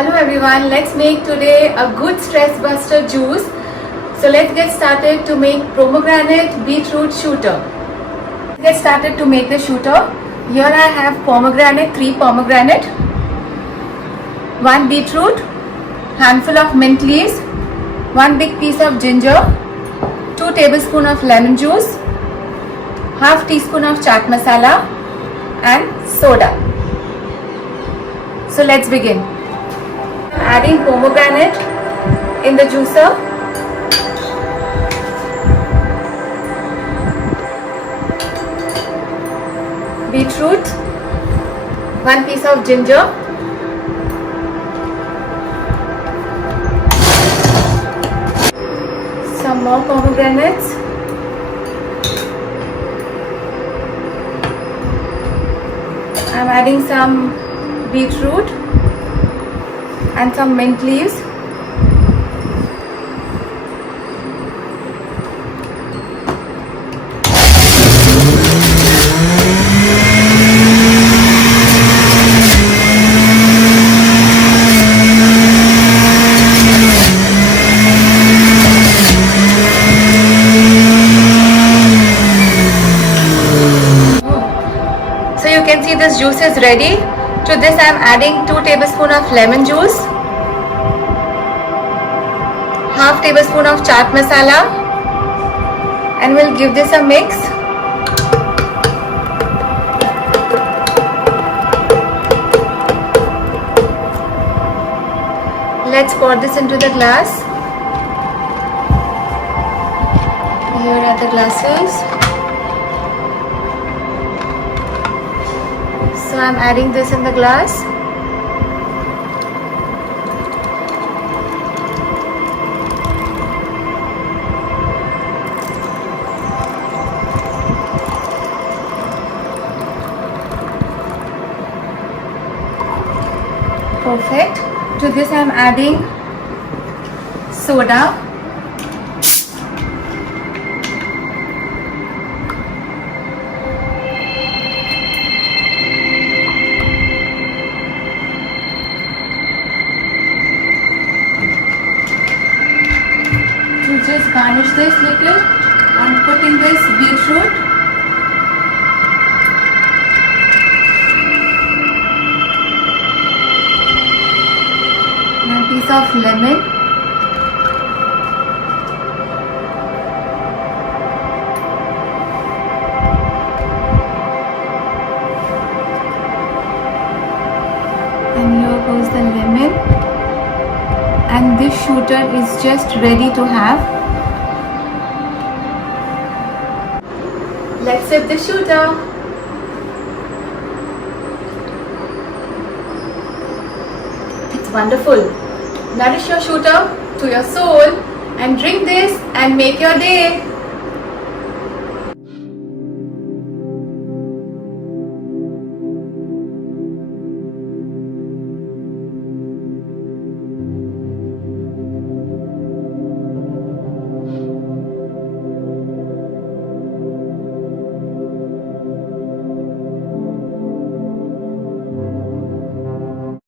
Hello everyone, let's make today a good stress buster juice. So let's get started to make pomegranate beetroot shooter. Let's get started to make the shooter. Here I have pomegranate, 3 pomegranate, 1 beetroot, handful of mint leaves, 1 big piece of ginger, 2 tablespoons of lemon juice, half teaspoon of chaat masala and soda. So let's begin. Adding pomegranate in the juicer. Beetroot, 1 piece of ginger, some more pomegranates, I'm adding some beetroot and some mint leaves. So you can see this juice is ready. To this I am adding 2 tablespoons of lemon juice, half tablespoon of chaat masala, and we'll give this a mix. Let's pour this into the glass. Here are the glasses. So I'm adding this in the glass. Perfect. To this I am adding soda. To just garnish this liquid, I'm putting this beetroot, a piece of lemon, and here goes the lemon, and this shooter is just ready to have. Let's sip the shooter. It's wonderful. Nourish your shooter to your soul and drink this and make your day.